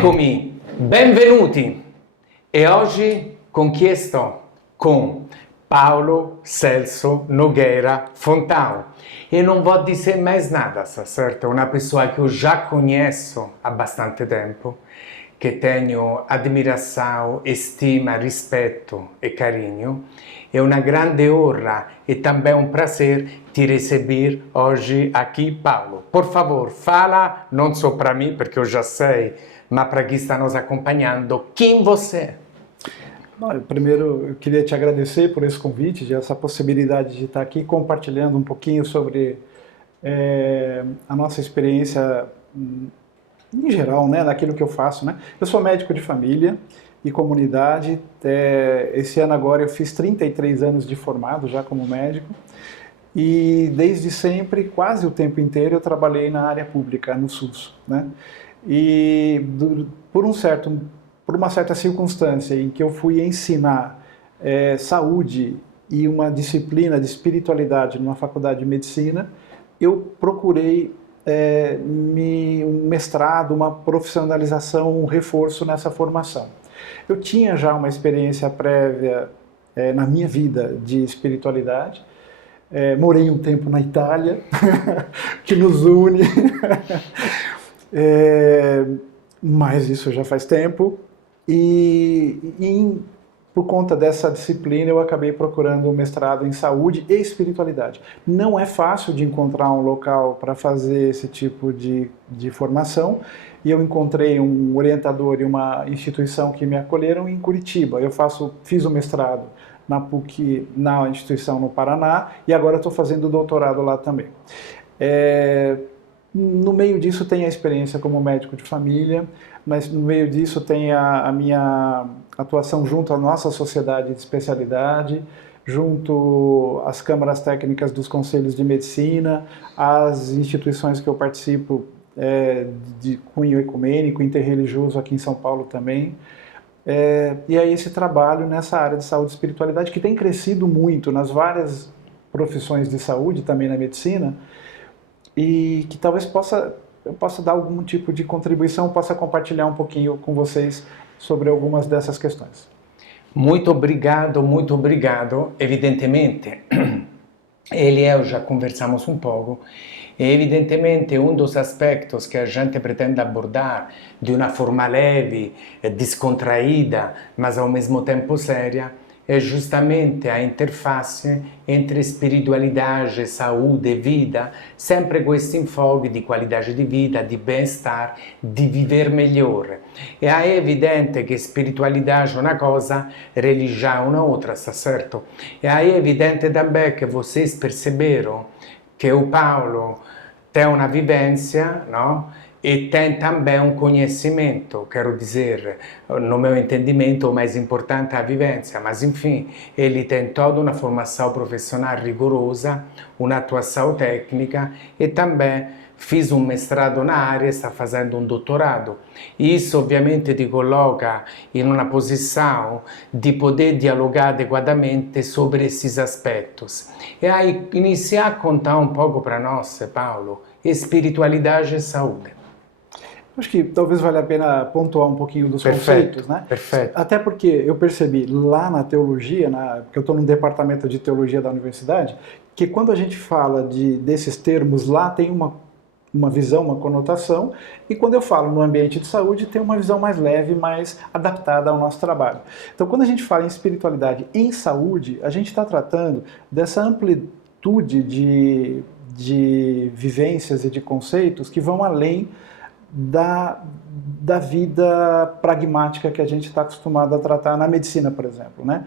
Eccomi, benvenuti! E oggi con chi sto? Con Paulo Celso Nogueira Fontão. E não vou dizer mais nada, certo? Uma pessoa que eu já conheço há bastante tempo, que tenho admiração, estima, respeito e carinho. É uma grande honra e também um prazer te receber hoje aqui, Paulo. Por favor, fala, não só para mim, porque eu já sei, mas para quem está nos acompanhando, quem você é? Primeiro, eu queria te agradecer por esse convite, de essa possibilidade de estar aqui compartilhando um pouquinho sobre a nossa experiência em geral, né, daquilo que eu faço, né? Eu sou médico de família e comunidade. Esse ano agora eu fiz 33 anos de formado já como médico e desde sempre, quase o tempo inteiro, eu trabalhei na área pública, no SUS, né? E por uma certa circunstância em que eu fui ensinar saúde e uma disciplina de espiritualidade numa faculdade de medicina, eu procurei um mestrado, uma profissionalização, um reforço nessa formação. Eu tinha já uma experiência prévia na minha vida de espiritualidade, morei um tempo na Itália, que nos une, mas isso já faz tempo, por conta dessa disciplina eu acabei procurando um mestrado em saúde e espiritualidade. Não é fácil de encontrar um local para fazer esse tipo de formação, e eu encontrei um orientador e uma instituição que me acolheram em Curitiba. Eu fiz o mestrado na PUC, na instituição no Paraná, e agora estou fazendo o doutorado lá também. No meio disso tem a experiência como médico de família, mas no meio disso tem a minha atuação junto à nossa sociedade de especialidade, junto às câmaras técnicas dos conselhos de medicina, às instituições que eu participo de cunho ecumênico, interreligioso aqui em São Paulo também. E aí esse trabalho nessa área de saúde e espiritualidade que tem crescido muito nas várias profissões de saúde, também na medicina, e que talvez eu possa dar algum tipo de contribuição, possa compartilhar um pouquinho com vocês sobre algumas dessas questões. Muito obrigado, muito obrigado. Evidentemente, ele e eu já conversamos um pouco, e evidentemente um dos aspectos que a gente pretende abordar de uma forma leve, descontraída, mas ao mesmo tempo séria, é justamente a interface entre espiritualidade, saúde e vida, sempre com esse enfoque de qualidade de vida, de bem-estar, de viver melhor. E é evidente que espiritualidade é uma coisa, religião é uma outra, está certo? E é evidente também que vocês perceberam que o Paulo tem uma vivência, não? E tem também um conhecimento, quero dizer, no meu entendimento o mais importante é a vivência, mas enfim, ele tem toda uma formação profissional rigorosa, uma atuação técnica e também fiz um mestrado na área, está fazendo um doutorado. Isso obviamente te coloca em uma posição de poder dialogar adequadamente sobre esses aspectos. E aí, iniciar a contar um pouco para nós, Paulo, espiritualidade e saúde. Acho que talvez valha a pena pontuar um pouquinho dos conceitos, né? Perfeito. Até porque eu percebi lá na teologia, porque eu estou no departamento de teologia da universidade, que quando a gente fala desses termos lá tem uma visão, uma conotação, e quando eu falo no ambiente de saúde tem uma visão mais leve, mais adaptada ao nosso trabalho. Então quando a gente fala em espiritualidade em saúde, a gente está tratando dessa amplitude de vivências e de conceitos que vão além da vida pragmática que a gente está acostumado a tratar na medicina, por exemplo, né?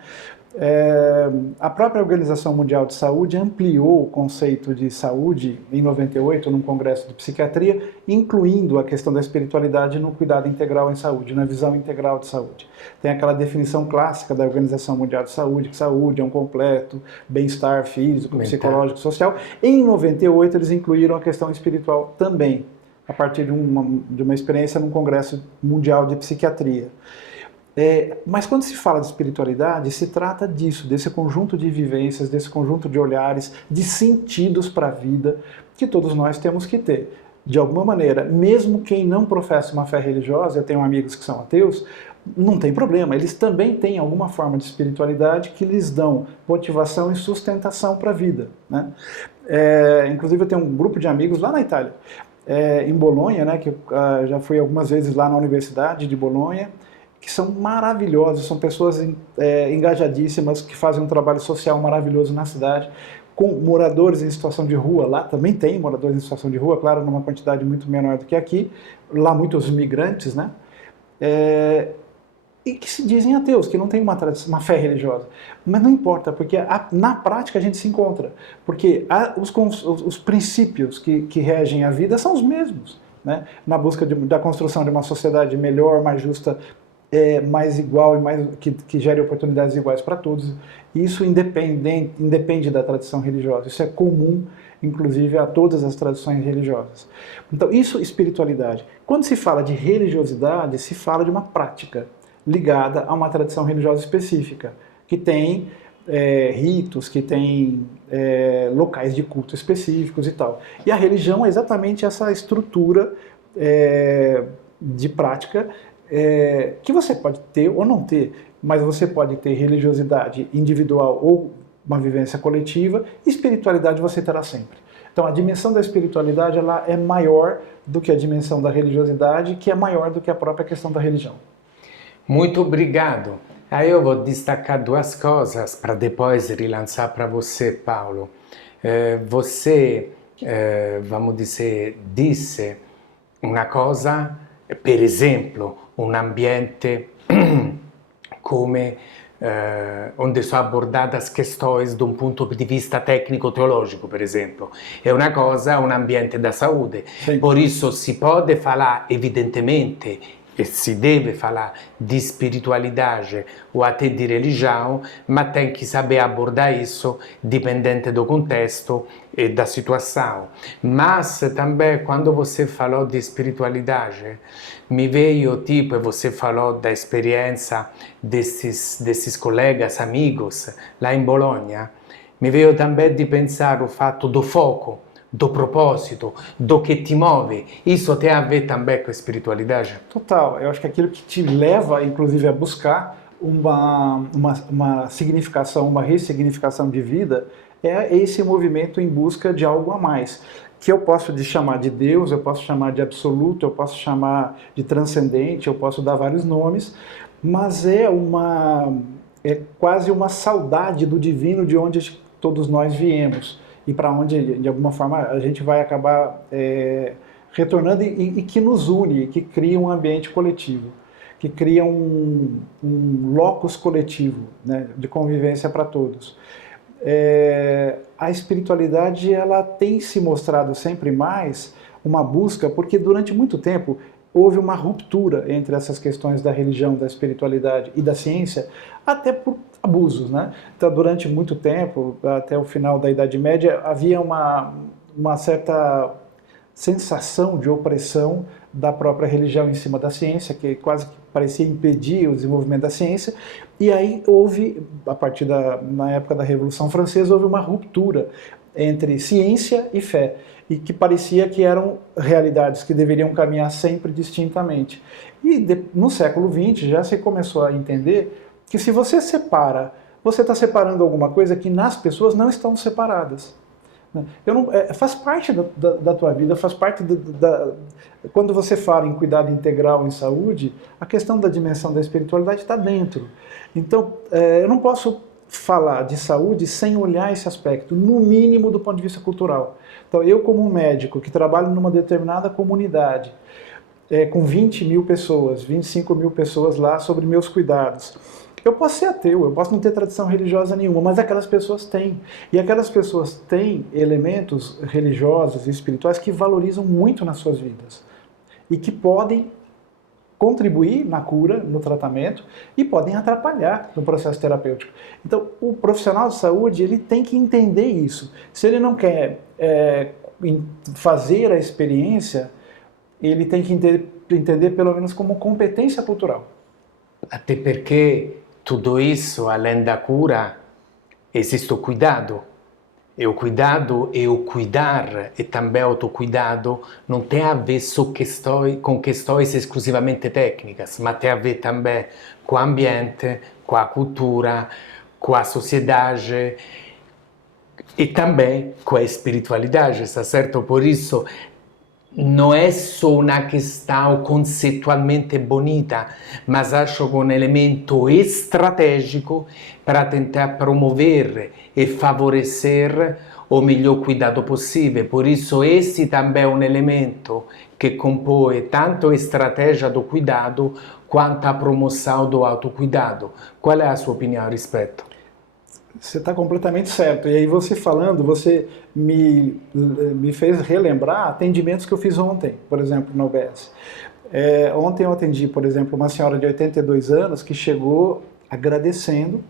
A própria Organização Mundial de Saúde ampliou o conceito de saúde em 98, num congresso de psiquiatria, incluindo a questão da espiritualidade no cuidado integral em saúde, na visão integral de saúde. Tem aquela definição clássica da Organização Mundial de Saúde, que saúde é um completo bem-estar físico, psicológico, social. Em 98 eles incluíram a questão espiritual também, a partir de uma experiência num congresso mundial de psiquiatria. Mas quando se fala de espiritualidade, se trata disso, desse conjunto de vivências, desse conjunto de olhares, de sentidos para a vida que todos nós temos que ter. de alguma maneira, mesmo quem não professa uma fé religiosa, eu tenho amigos que são ateus, não tem problema, eles também têm alguma forma de espiritualidade que lhes dão motivação e sustentação para a vida, né? Inclusive eu tenho um grupo de amigos lá na Itália, em Bolonha, né, que eu já fui algumas vezes lá na Universidade de Bolonha, que são maravilhosos, são pessoas engajadíssimas, que fazem um trabalho social maravilhoso na cidade, com moradores em situação de rua. Lá também tem moradores em situação de rua, claro, numa quantidade muito menor do que aqui, lá muitos imigrantes, né? E que se dizem ateus, que não têm uma fé religiosa. Mas não importa, porque na prática a gente se encontra, porque os princípios que regem a vida são os mesmos, né? Na busca da construção de uma sociedade melhor, mais justa, mais igual e que gere oportunidades iguais para todos. Isso independe da tradição religiosa, isso é comum, inclusive, a todas as tradições religiosas. Então, isso é espiritualidade. Quando se fala de religiosidade, se fala de uma prática ligada a uma tradição religiosa específica, que tem ritos, que tem locais de culto específicos e tal. E a religião é exatamente essa estrutura de prática que você pode ter ou não ter, mas você pode ter religiosidade individual ou uma vivência coletiva, e espiritualidade você terá sempre. Então a dimensão da espiritualidade ela é maior do que a dimensão da religiosidade, que é maior do que a própria questão da religião. Muito obrigado. Aí eu vou destacar duas coisas para depois relançar para você, Paulo. Você, vamos dizer, disse uma coisa, per esempio, un ambiente come onde sono abordadas questões de um ponto de vista técnico-teológico, per esempio. É uma coisa, um ambiente da saúde. Sim. Por isso si pode falar, evidentemente, e si deve falar di spiritualidade ou até de religião, mas tem que saber abordar isso dependente do contexto e da situação. Mas também quando você falou de espiritualidade, me veio tipo, e você falou da experiência desses colegas, amigos lá em Bolonha, me veio também de pensar o fato do foco, do propósito, do que te move. Isso tem a ver também com a espiritualidade? Total. Eu acho que aquilo que te leva, inclusive, a buscar uma significação, uma ressignificação de vida, é esse movimento em busca de algo a mais. Que eu posso chamar de Deus, eu posso chamar de absoluto, eu posso chamar de transcendente, eu posso dar vários nomes, mas é quase uma saudade do divino de onde todos nós viemos e para onde, de alguma forma, a gente vai acabar retornando e que nos une, que cria um ambiente coletivo, que cria um locus coletivo, né, de convivência para todos. A espiritualidade ela tem se mostrado sempre mais uma busca, porque durante muito tempo houve uma ruptura entre essas questões da religião, da espiritualidade e da ciência, até por abusos, né? Então, durante muito tempo, até o final da Idade Média, havia uma certa sensação de opressão da própria religião em cima da ciência, que quase parecia impedir o desenvolvimento da ciência, e aí houve, na época da Revolução Francesa, houve uma ruptura entre ciência e fé, e que parecia que eram realidades que deveriam caminhar sempre distintamente. E no século XX já se começou a entender que se você separa, você está separando alguma coisa que nas pessoas não estão separadas. Faz parte da tua vida, faz parte quando você fala em cuidado integral em saúde, a questão da dimensão da espiritualidade está dentro. Então, eu não posso falar de saúde sem olhar esse aspecto, no mínimo do ponto de vista cultural. Então, eu como um médico que trabalho numa determinada comunidade, com 20 mil pessoas, 25 mil pessoas lá sobre meus cuidados, eu posso ser ateu, eu posso não ter tradição religiosa nenhuma, mas aquelas pessoas têm. E aquelas pessoas têm elementos religiosos e espirituais que valorizam muito nas suas vidas. E que podem contribuir na cura, no tratamento, e podem atrapalhar no processo terapêutico. Então, o profissional de saúde ele tem que entender isso. Se ele não quer fazer a experiência, ele tem que entender pelo menos como competência cultural. Até porque tudo isso, além da cura, existe o cuidado. E o cuidado e o cuidar e também autocuidado não tem a ver só com questões exclusivamente técnicas, mas tem a ver também com o ambiente, com a cultura, com a sociedade e também com a espiritualidade, está certo? Por isso, não é só uma questão conceitualmente bonita, mas acho que um elemento estratégico para tentar promover e favorecer o melhor cuidado possível. Por isso, esse também é um elemento que compõe tanto a estratégia do cuidado quanto a promoção do autocuidado. Qual é a sua opinião a respeito? Você está completamente certo. E aí você falando, você me fez relembrar atendimentos que eu fiz ontem, por exemplo, na UBS. Ontem eu atendi, por exemplo, uma senhora de 82 anos que chegou agradecendo,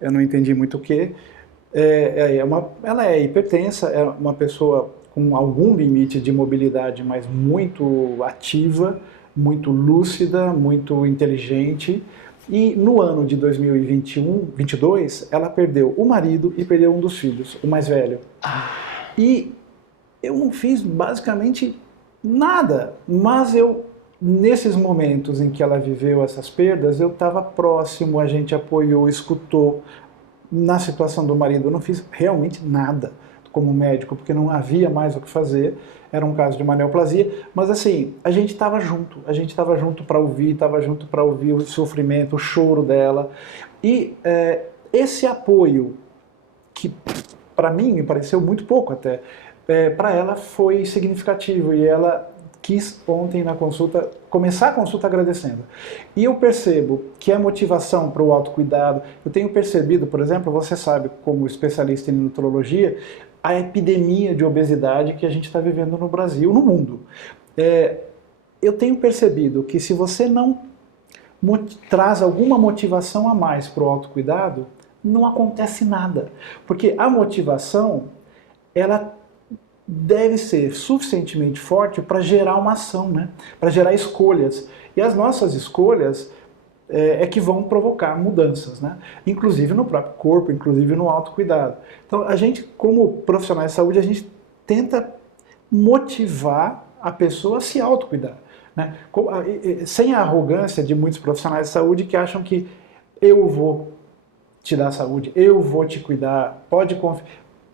eu não entendi muito o que, ela é hipertensa, é uma pessoa com algum limite de mobilidade, mas muito ativa, muito lúcida, muito inteligente. E no ano de 2021, 22, ela perdeu o marido e perdeu um dos filhos, o mais velho. E eu não fiz basicamente nada, mas nesses momentos em que ela viveu essas perdas, eu estava próximo, a gente apoiou, escutou. Na situação do marido, eu não fiz realmente nada como médico, porque não havia mais o que fazer, era um caso de uma neoplasia, mas assim, a gente estava junto para ouvir, estava junto para ouvir o sofrimento, o choro dela, e esse apoio, que para mim me pareceu muito pouco até, para ela foi significativo, e ela quis ontem na consulta, começar a consulta agradecendo. E eu percebo que a motivação para o autocuidado, eu tenho percebido, por exemplo, você sabe, como especialista em nutrologia, a epidemia de obesidade que a gente está vivendo no Brasil, no mundo. Eu tenho percebido que se você não traz alguma motivação a mais para o autocuidado, não acontece nada. Porque a motivação, ela deve ser suficientemente forte para gerar uma ação, né? Para gerar escolhas. E as nossas escolhas que vão provocar mudanças, né? Inclusive no próprio corpo, inclusive no autocuidado. Então, a gente, como profissionais de saúde, a gente tenta motivar a pessoa a se autocuidar, né? Sem a arrogância de muitos profissionais de saúde que acham que eu vou te dar saúde, eu vou te cuidar, pode confiar.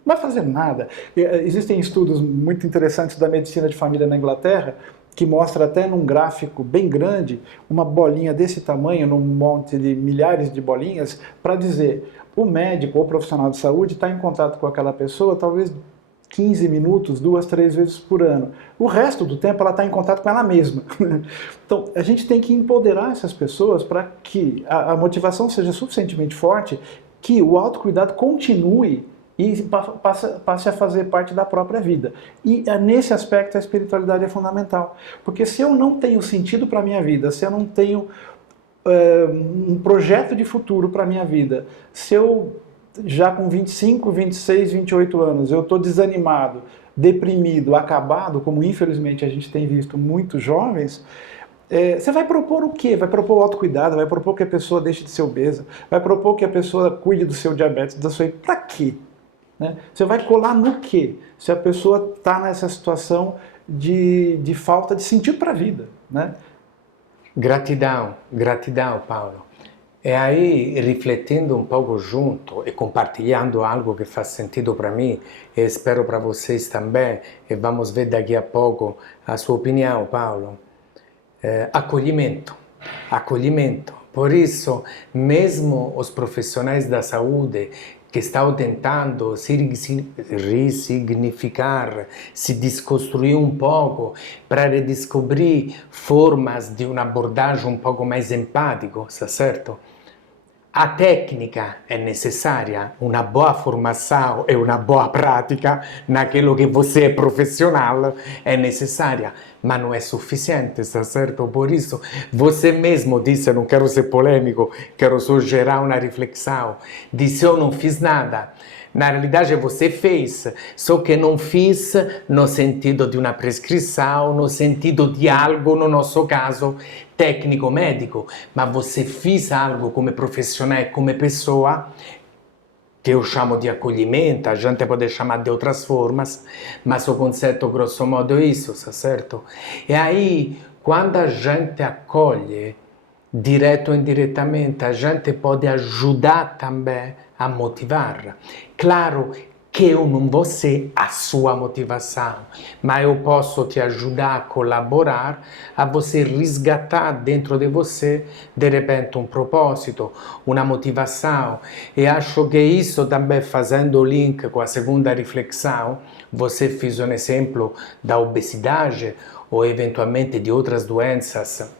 Não vai fazer nada. Existem estudos muito interessantes da medicina de família na Inglaterra que mostra até num gráfico bem grande uma bolinha desse tamanho, num monte de milhares de bolinhas, para dizer o médico ou profissional de saúde está em contato com aquela pessoa talvez 15 minutos, 2, 3 vezes por ano. O resto do tempo ela está em contato com ela mesma. Então a gente tem que empoderar essas pessoas para que a motivação seja suficientemente forte, que o autocuidado continue e passe a fazer parte da própria vida. E nesse aspecto a espiritualidade é fundamental. Porque se eu não tenho sentido para a minha vida, se eu não tenho um projeto de futuro para a minha vida, se eu já com 25, 26, 28 anos eu estou desanimado, deprimido, acabado, como infelizmente a gente tem visto muitos jovens, você vai propor o quê? Vai propor o autocuidado, vai propor que a pessoa deixe de ser obesa, vai propor que a pessoa cuide do seu diabetes, da sua... Para quê? Né? Você vai colar no quê? Se a pessoa está nessa situação de falta de sentido para a vida, né? Gratidão, gratidão, Paulo. E aí, riflettendo um pouco junto e compartilhando algo que faz sentido para mim, e espero para vocês também, e vamos ver daqui a pouco a sua opinião, Paulo. Acolhimento, acolhimento. Por isso, mesmo os profissionais da saúde que estão tentando se ressignificar, se desconstruir um pouco para redescobrir formas de uma abordagem um pouco mais empática, está certo? A técnica é necessária, uma boa formação e uma boa prática naquilo que você é profissional é necessária, mas não é suficiente, está certo? Por isso, você mesmo disse, não quero ser polêmico, quero só gerar uma reflexão, disse eu não fiz nada. Na realidade você fez, só que não fiz no sentido de uma prescrição, no sentido de algo, no nosso caso, técnico-médico, mas você fez algo como profissional, como pessoa, que eu chamo de acolhimento, a gente pode chamar de outras formas, mas o conceito grosso modo é isso, certo? E aí, quando a gente acolhe, direto ou indiretamente, a gente pode ajudar também a motivar. Claro que eu não vou ser a sua motivação, mas eu posso te ajudar a colaborar, a você resgatar dentro de você, de repente, um propósito, uma motivação. E acho que isso também, fazendo o link com a segunda reflexão, você fez um exemplo da obesidade ou eventualmente de outras doenças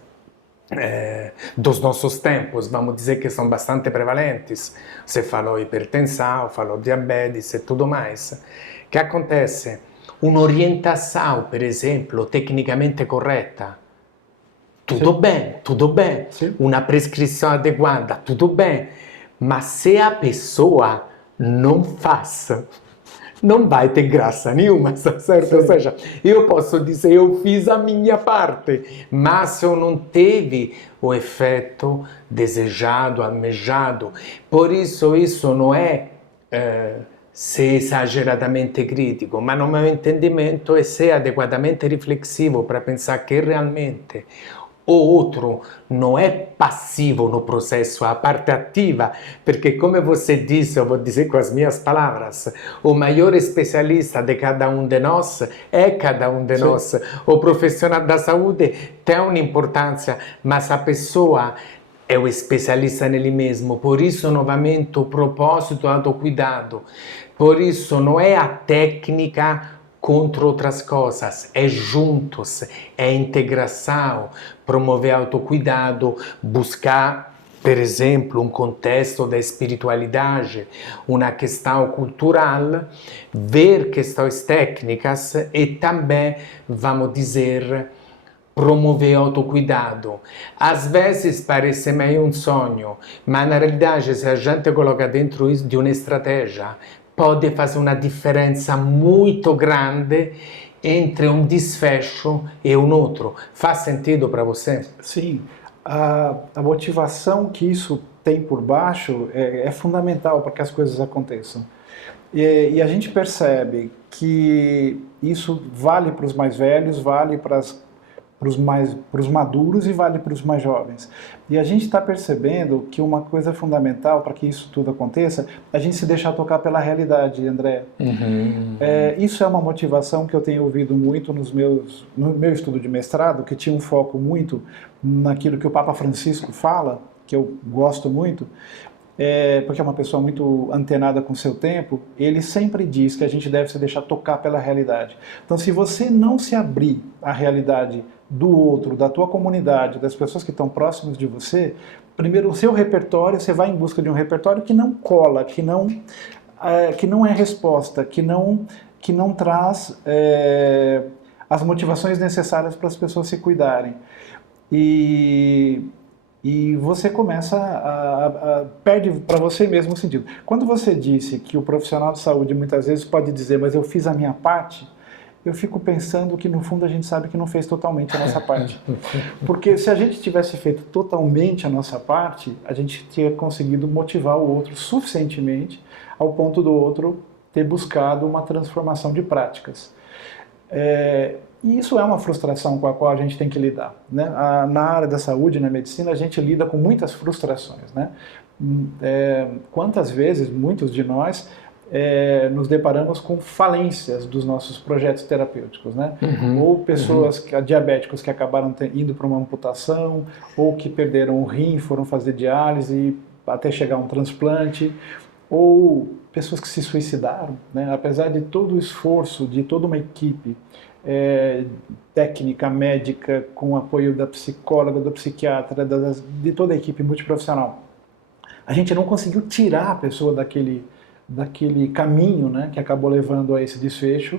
dos nossos tempos, vamos dizer que são bastante prevalentes. Você falou hipertensão, falou diabetes e tudo mais. O que acontece? Uma orientação, por exemplo, tecnicamente correta, tudo bem. Sim. Uma prescrição adequada, tudo bem. Mas se a pessoa não faz, não vai ter graça nenhuma, certo? Sim. Ou seja, eu posso dizer, eu fiz a minha parte, mas eu não teve o efeito desejado, almejado. Por isso não é ser exageradamente crítico, mas no meu entendimento é ser adequadamente reflexivo para pensar que realmente o outro não é passivo no processo, a parte ativa, porque como você disse, eu vou dizer com as minhas palavras, o maior especialista de cada um de nós é cada um de nós. O profissional da saúde tem uma importância, mas a pessoa é o especialista nele mesmo. Por isso, novamente, o propósito é autocuidado. Por isso, não é a técnica contra outras coisas, é juntos, é integração, promover autocuidado, buscar, por exemplo, um contexto da espiritualidade, uma questão cultural, ver questões técnicas e também, vamos dizer, promover autocuidado. Às vezes parece meio um sonho, mas na realidade, se a gente coloca dentro de uma estratégia, pode fazer uma diferença muito grande entre um desfecho e um outro. Faz sentido para você? Sim. A motivação que isso tem por baixo é fundamental para que as coisas aconteçam. E a gente percebe que isso vale para os mais velhos, vale para os maduros e vale para os mais jovens. E a gente está percebendo que uma coisa fundamental para que isso tudo aconteça, a gente se deixar tocar pela realidade, André. Isso é uma motivação que eu tenho ouvido muito no meu estudo de mestrado, que tinha um foco muito naquilo que o Papa Francisco fala, que eu gosto muito, porque é uma pessoa muito antenada com o seu tempo. Ele sempre diz que a gente deve se deixar tocar pela realidade. Então, se você não se abrir à realidade do outro, da tua comunidade, das pessoas que estão próximas de você, primeiro o seu repertório, você vai em busca de um repertório que não cola, que não é resposta, que não traz as motivações necessárias para as pessoas se cuidarem. E você começa perde para você mesmo o sentido. Quando você disse que o profissional de saúde muitas vezes pode dizer, mas eu fiz a minha parte, eu fico pensando que no fundo a gente sabe que não fez totalmente a nossa parte. Porque se a gente tivesse feito totalmente a nossa parte, a gente tinha conseguido motivar o outro suficientemente ao ponto do outro ter buscado uma transformação de práticas. E isso é uma frustração com a qual a gente tem que lidar, né? Na área da saúde, na medicina, a gente lida com muitas frustrações, né? Quantas vezes, muitos de nós, nos deparamos com falências dos nossos projetos terapêuticos, né? Ou pessoas, diabéticos que acabaram indo para uma amputação, ou que perderam o rim, foram fazer diálise até chegar a um transplante, ou pessoas que se suicidaram, né? Apesar de todo o esforço de toda uma equipe técnica, médica, com o apoio da psicóloga, do psiquiatra, de toda a equipe multiprofissional, a gente não conseguiu tirar a pessoa daquele caminho, né, que acabou levando a esse desfecho.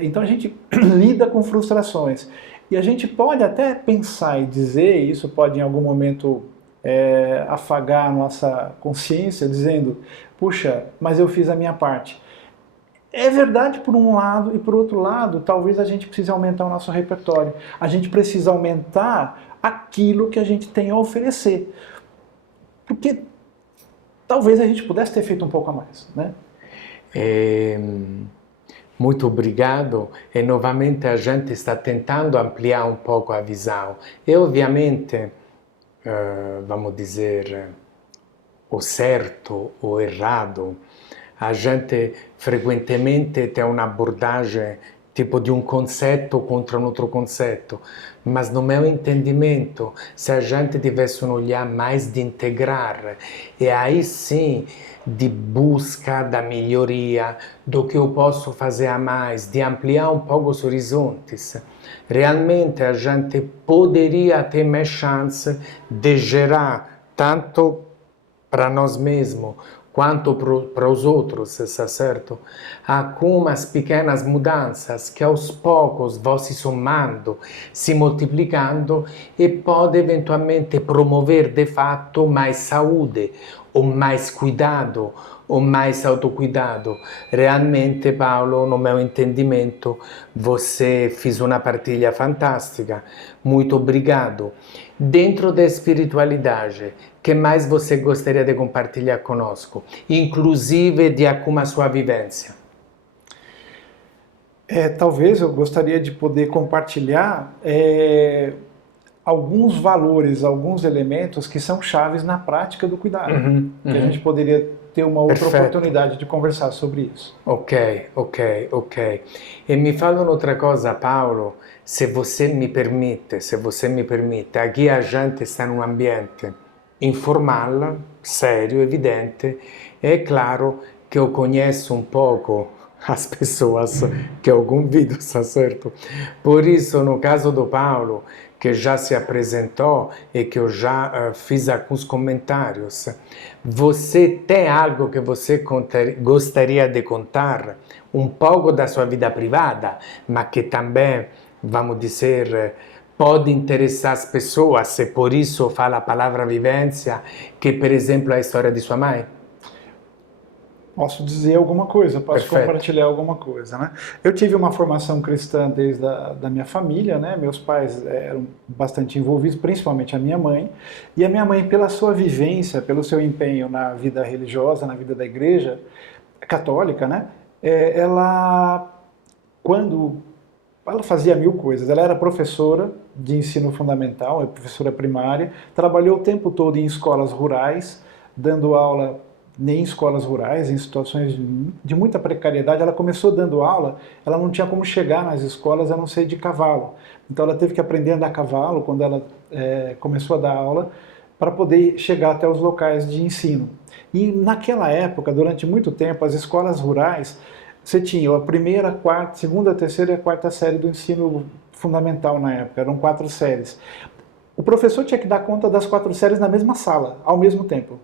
Então a gente lida com frustrações. E a gente pode até pensar e dizer, isso pode em algum momento afagar a nossa consciência, dizendo, puxa, mas eu fiz a minha parte. É verdade por um lado, e por outro lado, talvez a gente precise aumentar o nosso repertório. A gente precisa aumentar aquilo que a gente tem a oferecer. Porque talvez a gente pudesse ter feito um pouco a mais, né? Muito obrigado, e novamente a gente está tentando ampliar um pouco a visão. E obviamente, vamos dizer, o certo ou errado, a gente frequentemente tem uma abordagem tipo de um conceito contra um outro conceito, mas no meu entendimento, se a gente tivesse um olhar mais de integrar, e aí sim de busca da melhoria, do que eu posso fazer a mais, de ampliar um pouco os horizontes, realmente a gente poderia ter mais chance de gerar tanto para nós mesmos quanto para os outros, está certo? Algumas pequenas mudanças que aos poucos vão se somando, se multiplicando e pode eventualmente promover de fato mais saúde, ou mais cuidado, ou mais autocuidado. Realmente, Paulo, no meu entendimento, você fez uma partilha fantástica. Muito obrigado. Dentro da espiritualidade, que mais você gostaria de compartilhar conosco, inclusive de alguma sua vivência? Talvez eu gostaria de poder compartilhar alguns valores, alguns elementos que são chaves na prática do cuidado, que a gente poderia ter uma outra oportunidade de conversar sobre isso. Ok. E me fala outra coisa, Paulo, se você me permite, aqui a gente está num ambiente informal, sério, evidente, e é claro que eu conheço um pouco as pessoas que eu convido, está certo? Por isso, no caso do Paulo, que já se apresentou e que eu já fiz alguns comentários, você tem algo que você gostaria de contar? Um pouco da sua vida privada, mas que também, vamos dizer, pode interessar as pessoas, e por isso fala a palavra vivência, que, por exemplo, é a história de sua mãe? Posso dizer alguma coisa, posso Perfeito. compartilhar alguma coisa, né? Eu tive uma formação cristã desde da minha família, né? Meus pais eram bastante envolvidos, principalmente a minha mãe. E a minha mãe, pela sua vivência, pelo seu empenho na vida religiosa, na vida da igreja católica, né? Quando ela fazia mil coisas, ela era professora de ensino fundamental, professora primária, trabalhou o tempo todo em escolas rurais, dando aula nem em escolas rurais, em situações de muita precariedade. Ela começou dando aula, ela não tinha como chegar nas escolas a não ser de cavalo. Então ela teve que aprender a andar a cavalo quando ela começou a dar aula, para poder chegar até os locais de ensino. E naquela época, durante muito tempo, as escolas rurais, você tinha a primeira, quarta, segunda, terceira e a quarta série do ensino fundamental na época, eram 4 séries. O professor tinha que dar conta das 4 séries na mesma sala, ao mesmo tempo.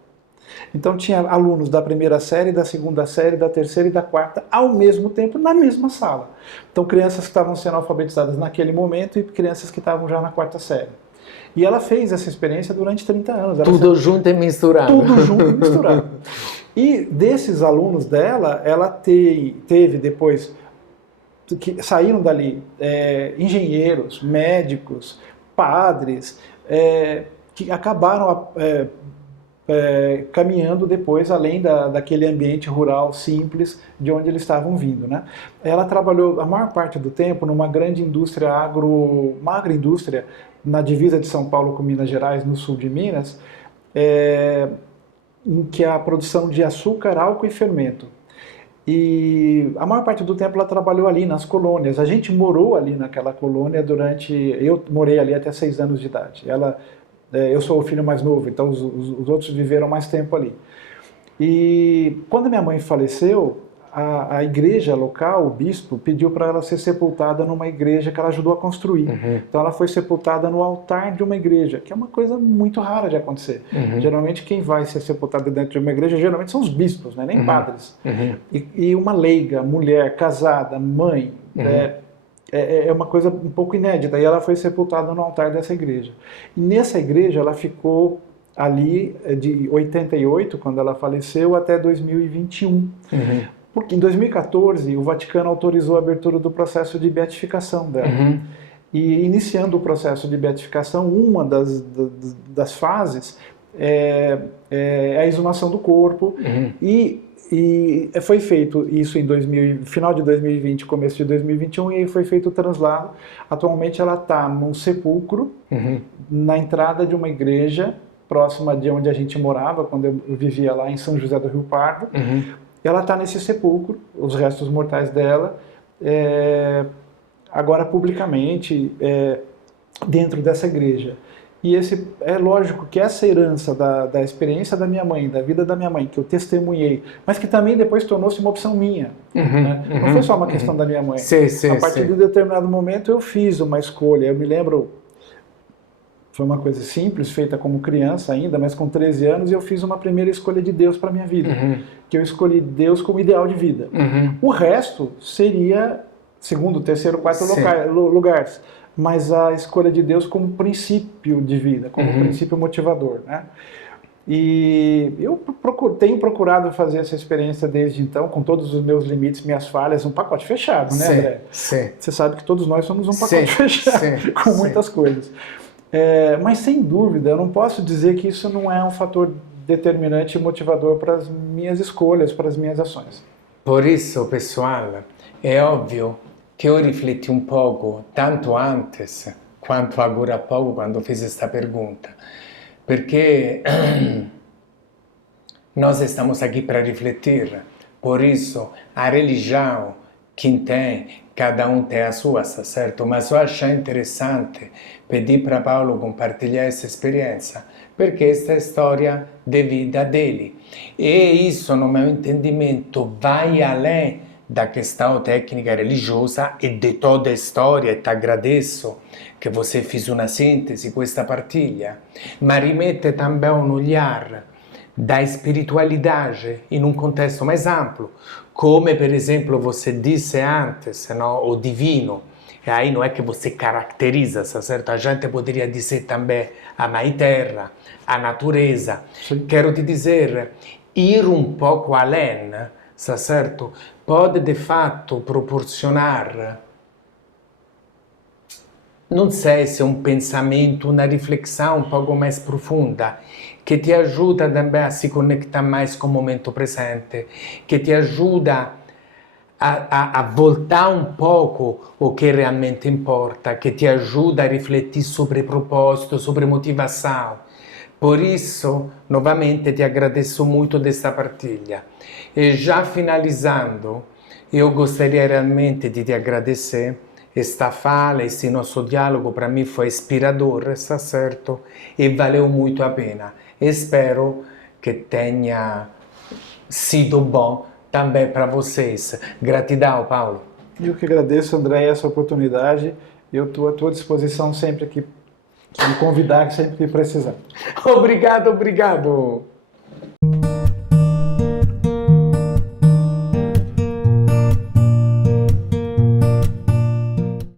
Então tinha alunos da primeira série, da segunda série, da terceira e da quarta, ao mesmo tempo, na mesma sala. Então crianças que estavam sendo alfabetizadas naquele momento e crianças que estavam já na quarta série. E ela fez essa experiência durante 30 anos. Tudo junto e misturado. Tudo junto e misturado. E desses alunos dela, ela teve depois, que saíram dali, engenheiros, médicos, padres, que acabaram caminhando depois além daquele ambiente rural simples de onde eles estavam vindo, né? Ela trabalhou a maior parte do tempo numa grande indústria uma agroindústria na divisa de São Paulo com Minas Gerais, no sul de Minas, em que a produção de açúcar, álcool e fermento. E a maior parte do tempo ela trabalhou ali nas colônias. A gente morou ali naquela colônia eu morei ali até 6 anos de idade. Eu sou o filho mais novo, então os outros viveram mais tempo ali. E quando minha mãe faleceu, a igreja local, o bispo, pediu para ela ser sepultada numa igreja que ela ajudou a construir. Então ela foi sepultada no altar de uma igreja, que é uma coisa muito rara de acontecer. Geralmente quem vai ser sepultado dentro de uma igreja, geralmente são os bispos, né? Nem padres. E uma leiga, mulher, casada, mãe, é uma coisa um pouco inédita, e ela foi sepultada no altar dessa igreja. E nessa igreja ela ficou ali de 88, quando ela faleceu, até 2021. Porque em 2014 o Vaticano autorizou a abertura do processo de beatificação dela. E iniciando o processo de beatificação, uma das fases a exumação do corpo. E foi feito isso em final de 2020, começo de 2021, e aí foi feito o translado. Atualmente ela está num sepulcro, na entrada de uma igreja, próxima de onde a gente morava, quando eu vivia lá em São José do Rio Pardo. Ela está nesse sepulcro, os restos mortais dela, agora publicamente, dentro dessa igreja. E é lógico que essa herança da experiência da minha mãe, da vida da minha mãe, que eu testemunhei, mas que também depois tornou-se uma opção minha. Né? Não foi só uma questão da minha mãe. A partir de um determinado momento eu fiz uma escolha. Eu me lembro, foi uma coisa simples, feita como criança ainda, mas com 13 anos eu fiz uma primeira escolha de Deus para a minha vida. Que eu escolhi Deus como ideal de vida. O resto seria segundo, terceiro, quarto lugares. Mas a escolha de Deus como princípio de vida, como princípio motivador, né? E eu tenho procurado fazer essa experiência desde então, com todos os meus limites, minhas falhas, um pacote fechado, né, André? Você sabe que todos nós somos um pacote fechado, com muitas coisas. Mas sem dúvida, eu não posso dizer que isso não é um fator determinante e motivador para as minhas escolhas, para as minhas ações. Por isso, pessoal, é óbvio que eu rifletti um pouco, tanto antes quanto agora há pouco, quando fiz esta pergunta, porque nós estamos aqui para refletir. Por isso, a religião, quem tem, cada um tem a sua, certo? Mas eu achei interessante pedir para Paulo compartilhar essa experiência, perché esta é a storia de vida dele. E isso, no meu entendimento, vai além da questão técnica religiosa e de toda a história, e te agradeço che você fez uma síntese, questa partilha, ma rimette também um olhar da espiritualidade in un contesto mais amplo, come per esempio você disse antes, no? O divino. E aí não é que você caracteriza, certo? A gente poderia dizer também a Mãe Terra, a natureza. Sim. Quero te dizer, ir um pouco além, certo? Pode de fatto proporzionar, non sei se un pensamento, una riflessão um pouco mais profunda, que te ajuda também a se conectar mais com o momento presente, que te ajuda a voltar um pouco o que realmente importa, que te ajuda a refletir sobre propósito, sobre motivação. Por isso, novamente, te agradeço muito desta partilha. E já finalizando, eu gostaria realmente de te agradecer. Esta fala, esse nosso diálogo para mim foi inspirador, está certo? E valeu muito a pena. Espero que tenha sido bom também para vocês. Gratidão, Paulo. Eu que agradeço, André, essa oportunidade. Eu estou à tua disposição sempre que me convidar, sempre que precisar. Obrigado.